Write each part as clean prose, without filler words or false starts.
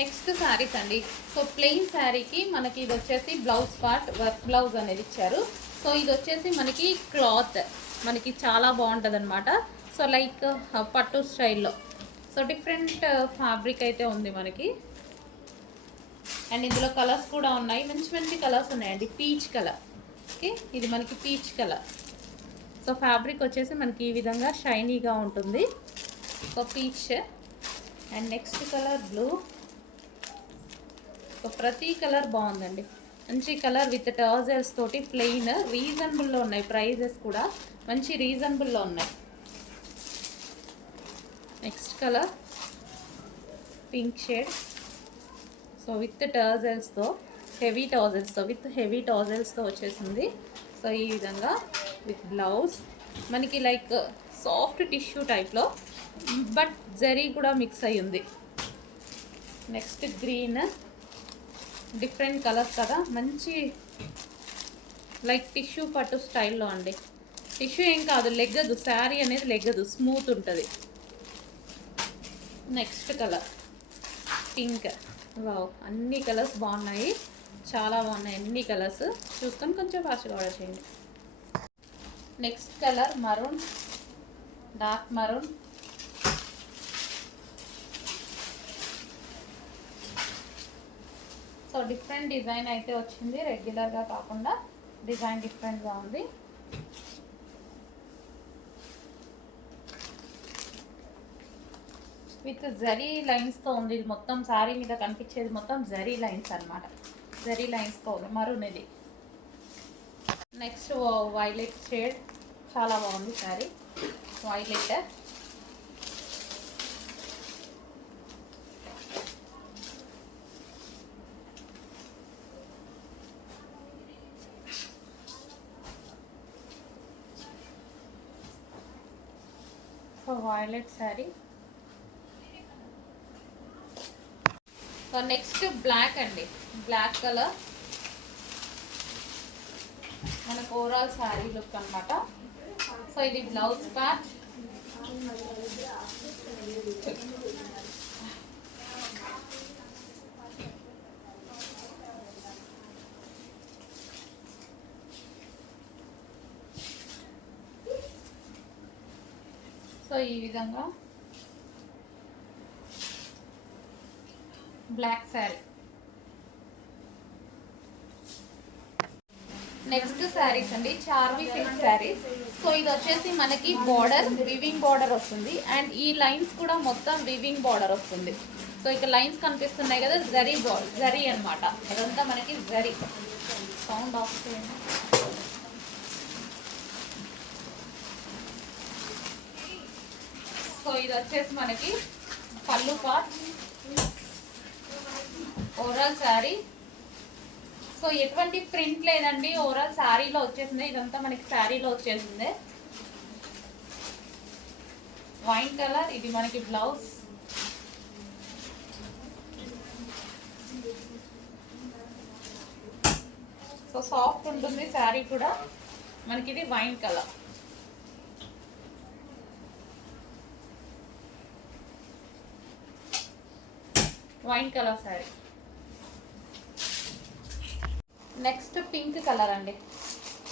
నెక్స్ట్ శారీస్ అండి. So plain శారీకి మనకి ఇది వచ్చేసి బ్లౌజ్ పార్ట్ వర్క్ బ్లౌజ్ అనేది ఇచ్చారు. సో ఇది వచ్చేసి మనకి క్లాత్ మనకి చాలా బాగుంటుంది అనమాట. సో లైక్ పట్టు స్టైల్లో. సో డిఫరెంట్ ఫ్యాబ్రిక్ అయితే ఉంది మనకి. అండ్ ఇందులో కలర్స్ కూడా ఉన్నాయి, మంచి మంచి కలర్స్ ఉన్నాయండి. పీచ్ కలర్, ఓకే, ఇది మనకి పీచ్ కలర్. సో ఫ్యాబ్రిక్ వచ్చేసి మనకి ఈ విధంగా షైనీగా ఉంటుంది. So peach. And next colour blue. So ప్రతి కలర్ బాగుందండి, మంచి కలర్ విత్ టర్జల్స్ తోటి ప్లెయిన్. రీజనబుల్లో ఉన్నాయి, ప్రైజెస్ కూడా మంచి రీజనబుల్లో ఉన్నాయి. Next colour pink shade. So with టర్జల్స్తో, హెవీ టర్జల్స్తో, విత్ హెవీ టర్జల్స్తో వచ్చేసింది. సో ఈ విధంగా విత్ బ్లౌజ్ మనకి లైక్ సాఫ్ట్ టిష్యూ టైప్లో, బట్ జరీ కూడా మిక్స్ అయ్యి ఉంది. Next green. డిఫరెంట్ కలర్స్ కదా, మంచి లైక్ టిష్యూ పట్టు స్టైల్లో అండి. టిష్యూ ఏం కాదు, లెగ్గదు, శారీ అనేది లెగ్గదు, స్మూత్ ఉంటుంది. Next colour pink. వావ్, అన్ని కలర్స్ బాగున్నాయి, చాలా బాగున్నాయి అన్ని కలర్స్. చూసుకొని కొంచెం ఫాస్ట్గా ఆర్డర్ చేయండి. Next colour maroon, dark maroon. So different design అయితే వచ్చింది, రెగ్యులర్గా కాకుండా డిజైన్ డిఫరెంట్గా ఉంది. విత్ జరీ లైన్స్తో ఉంది. ఇది మొత్తం శారీ మీద కనిపించేది మొత్తం జరీ లైన్స్ అనమాట. జరీ లైన్స్తో ఉంది మరూన్ ఇది. నెక్స్ట్ వైలెట్ షేడ్, చాలా బాగుంది sari. Violet. So violet sari. So next black అండి, బ్లాక్ కలర్ మనకు ఓవరాల్ శారీ లుక్ అనమాట. సో ఇది బ్లౌజ్ పార్ట్. సో ఈ విధంగా బ్లాక్ శారీ. నెక్స్ట్ శారీస్ అండి, చార్వి సిల్క్ శారీస్. సో ఇది వచ్చేసి మనకి బార్డర్ వివింగ్ బార్డర్ వస్తుంది. అండ్ ఈ లైన్స్ కూడా మొత్తం వివింగ్ బార్డర్ వస్తుంది. సో ఇక లైన్స్ కనిపిస్తున్నాయి కదా, జరీ జరీ అనమాట. ఇదంతా మనకి జరీ. సౌండ్ ఆఫ్ చేయండి. సో ఇది వచ్చేసి మనకి పళ్ళు పార్ట్, ఓవరాల్ శారీ. సో ఎటువంటి ప్రింట్ లేదండి, ఓవరాల్ శారీలో వచ్చేసింది. ఇదంతా మనకి శారీలో వచ్చేసింది. వైన్ కలర్, ఇది మనకి బ్లౌజ్. సో సాఫ్ట్ ఉంటుంది శారీ కూడా మనకి. ఇది wine colour. Wine colour sari. Next pink colour అండి,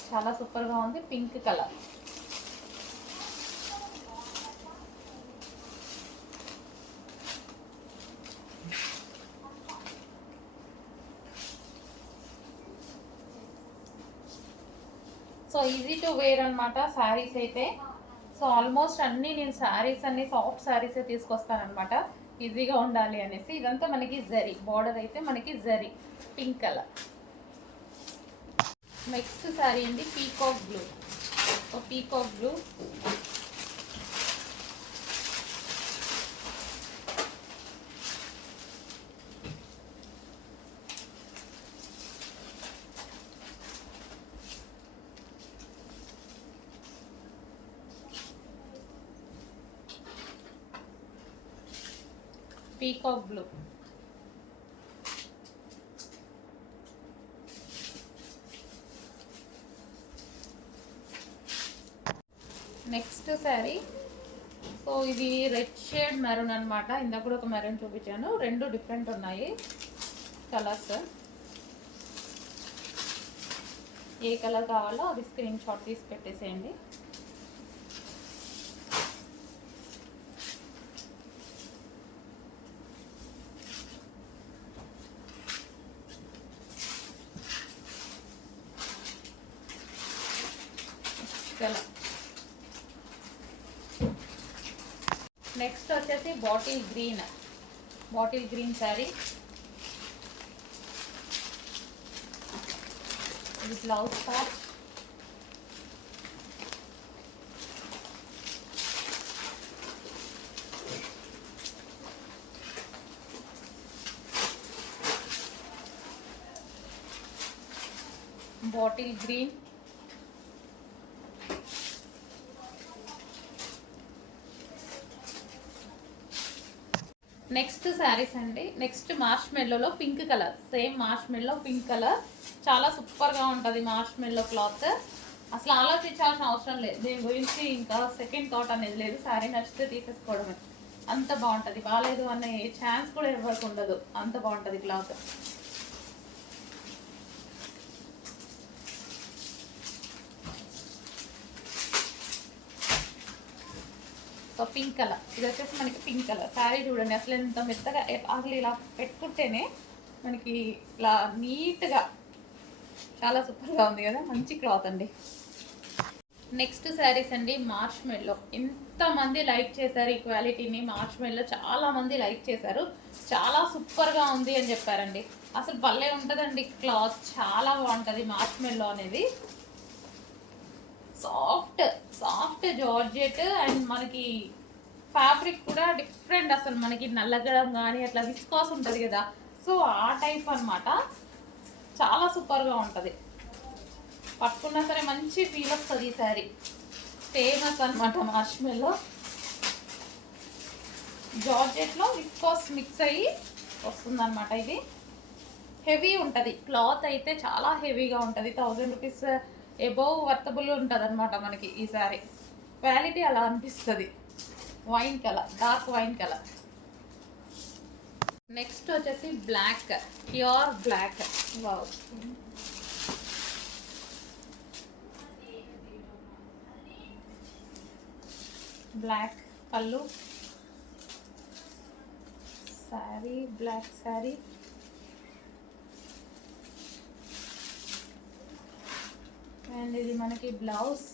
చాలా సూపర్గా ఉంది pink colour. So easy to wear అనమాట శారీస్ అయితే. సో ఆల్మోస్ట్ అన్నీ నేను శారీస్ అన్ని సాఫ్ట్ శారీసే తీసుకొస్తానమాట, ఈజీగా ఉండాలి అనేసి. ఇదంతా మనకి జరీ బార్డర్ అయితే మనకి zari pink colour. Next sari అండి peacock blue. Peacock blue. Peacock blue. Next sari so ఇది రెడ్ షేడ్ మెరూన్ అనమాట. ఇందాక కూడా ఒక మెరూన్ చూపించాను, రెండు డిఫరెంట్ ఉన్నాయి కలర్స్. ఏ కలర్ కావాలో అది స్క్రీన్ షాట్ తీసి పెట్టేసేయండి. నెక్స్ట్ వచ్చేసి బాటిల్ గ్రీన్ శారీ. ఇది blouse part. Bottle green. Next saris అండి. నెక్స్ట్ మార్ష్ మెల్లోలో pink colour, same marshmallow pink colour. చాలా సూపర్గా ఉంటుంది మార్ష్ మెల్లో క్లాత్. అసలు ఆలోచించాల్సిన అవసరం లేదు దీని గురించి, ఇంకా సెకండ్ థాట్ అనేది లేదు. శారీ నచ్చితే తీసేసుకోవడమే, అంత బాగుంటుంది. బాగాలేదు అనే ఛాన్స్ కూడా ఎవరికి ఉండదు, అంత బాగుంటుంది క్లాత్. సో పింక్ కలర్, ఇది వచ్చేసి మనకి పింక్ కలర్ శారీ. చూడండి అసలు ఎంత మెత్తగా, అసలు ఇలా పెట్టుకుంటేనే మనకి ఇలా నీట్గా చాలా సూపర్గా ఉంది కదా, మంచి క్లాత్ అండి. నెక్స్ట్ శారీస్ అండి మార్ష్ మెల్లో. ఎంతమంది లైక్ చేశారు ఈ క్వాలిటీని, మార్ష్ మెల్లో చాలామంది లైక్ చేశారు. చాలా సూపర్గా ఉంది అని చెప్పారండి. అసలు భలే ఉంటుందండి క్లాత్, చాలా బాగుంటుంది మార్ష్ మెల్లో అనేది. సాఫ్ట్ జార్జెట్ అండ్ మనకి ఫ్యాబ్రిక్ కూడా డిఫరెంట్. అసలు మనకి నల్లగడం కానీ అట్లా విస్కాస్ ఉంటుంది కదా, సో ఆ టైప్ అనమాట. చాలా సూపర్గా ఉంటుంది, పట్టుకున్నా సరే మంచి ఫీల్ వస్తుంది. ఈ శారీ ఫేమస్ అనమాట మార్ష్ మెల్లో. జార్జెట్లో విస్కాస్ మిక్స్ అయ్యి వస్తుంది అనమాట. ఇది హెవీ ఉంటుంది క్లాత్ అయితే, చాలా హెవీగా ఉంటుంది. 1000 రూపీస్ ఎబోవ్ వర్తబుల్ ఉంటుంది అనమాట మనకి ఈ శారీ. క్వాలిటీ అలా అనిపిస్తుంది. Wine colour, dark wine colour. Next వచ్చేసి black, pure black. Wow, black పళ్ళు, శారీ బ్లాక్ శారీ. అండ్ ఇది మనకి blouse.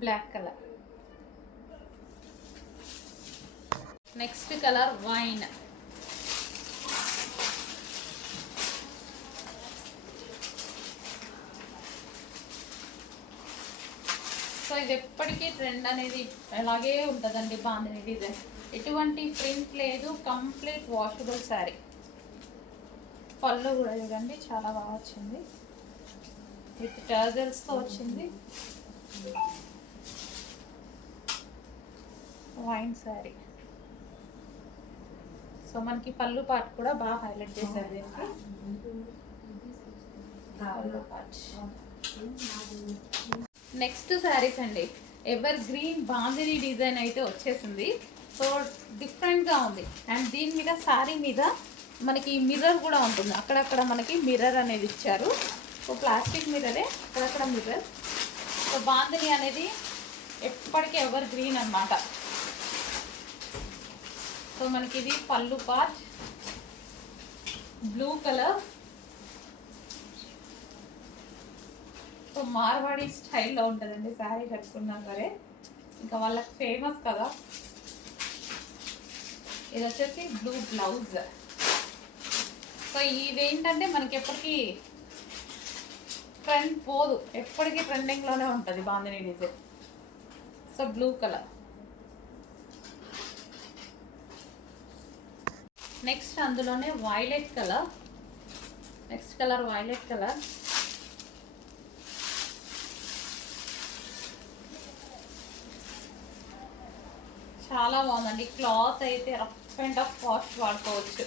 Black colour. Next colour wine. So ఇది ఎప్పటికీ ట్రెండ్ అనేది అలాగే ఉంటుందండి బాందిని డిజైన్. ఎటువంటి ప్రింట్ లేదు, కంప్లీట్ వాషబుల్ శారీ. పళ్ళు కూడా చూడండి చాలా బాగా వచ్చింది, విత్ టర్జల్స్తో వచ్చింది. వైన్ శారీ. సో మనకి పళ్ళు పార్ట్ కూడా బాగా హైలైట్ చేశారు దీనికి. పళ్ళు పార్ట్. నెక్స్ట్ శారీస్ అండి, ఎవర్ గ్రీన్ బాందిని డిజైన్ అయితే వచ్చేసింది. సో డిఫరెంట్గా ఉంది. అండ్ దీని మీద శారీ మీద మనకి మిర్రర్ కూడా ఉంటుంది, అక్కడక్కడ మనకి మిర్రర్ అనేది ఇచ్చారు. సో ప్లాస్టిక్ మిర్రరే, అక్కడక్కడ మిర్రర్. సో బాందిని అనేది ఎప్పటికీ ఎవర్ గ్రీన్ అన్నమాట. సో మనకి ఇది పళ్ళు part, blue colour. So Marwari స్టైల్లో ఉంటుందండి శారీ కట్టుకున్నా సరే, ఇంకా వాళ్ళకి ఫేమస్ కదా. ఇది వచ్చేసి బ్లూ బ్లౌజ్. సో ఇవేంటంటే మనకి ఎప్పటికీ ట్రెండ్ పోదు, ఎప్పటికీ ట్రెండింగ్లోనే ఉంటుంది bandhani design. So blue colour. Next అందులోనే violet colour. Next colour violet colour. చాలా బాగుందండి క్లాత్ అయితే, రఫ్ అండ్ టఫ్ వాష్ వాడుకోవచ్చు.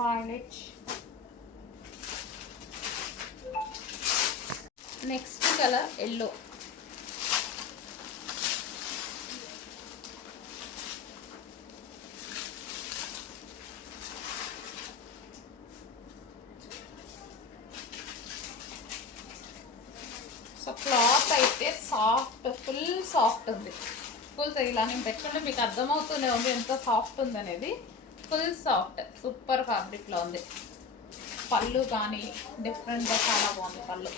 Violet. Next colour yellow. So cloth అయితే సాఫ్ట్, ఫుల్ సాఫ్ట్ ఉంది. ఫుల్ ఇలా నేను పెట్టుకుంటే మీకు అర్థమవుతూనే ఉంది ఎంత సాఫ్ట్ ఉంది అనేది. ఫుల్ సాఫ్ట్, సూపర్ ఫ్యాబ్రిక్లో ఉంది. పళ్ళు కానీ డిఫరెంట్గా చాలా బాగుంది పళ్ళు.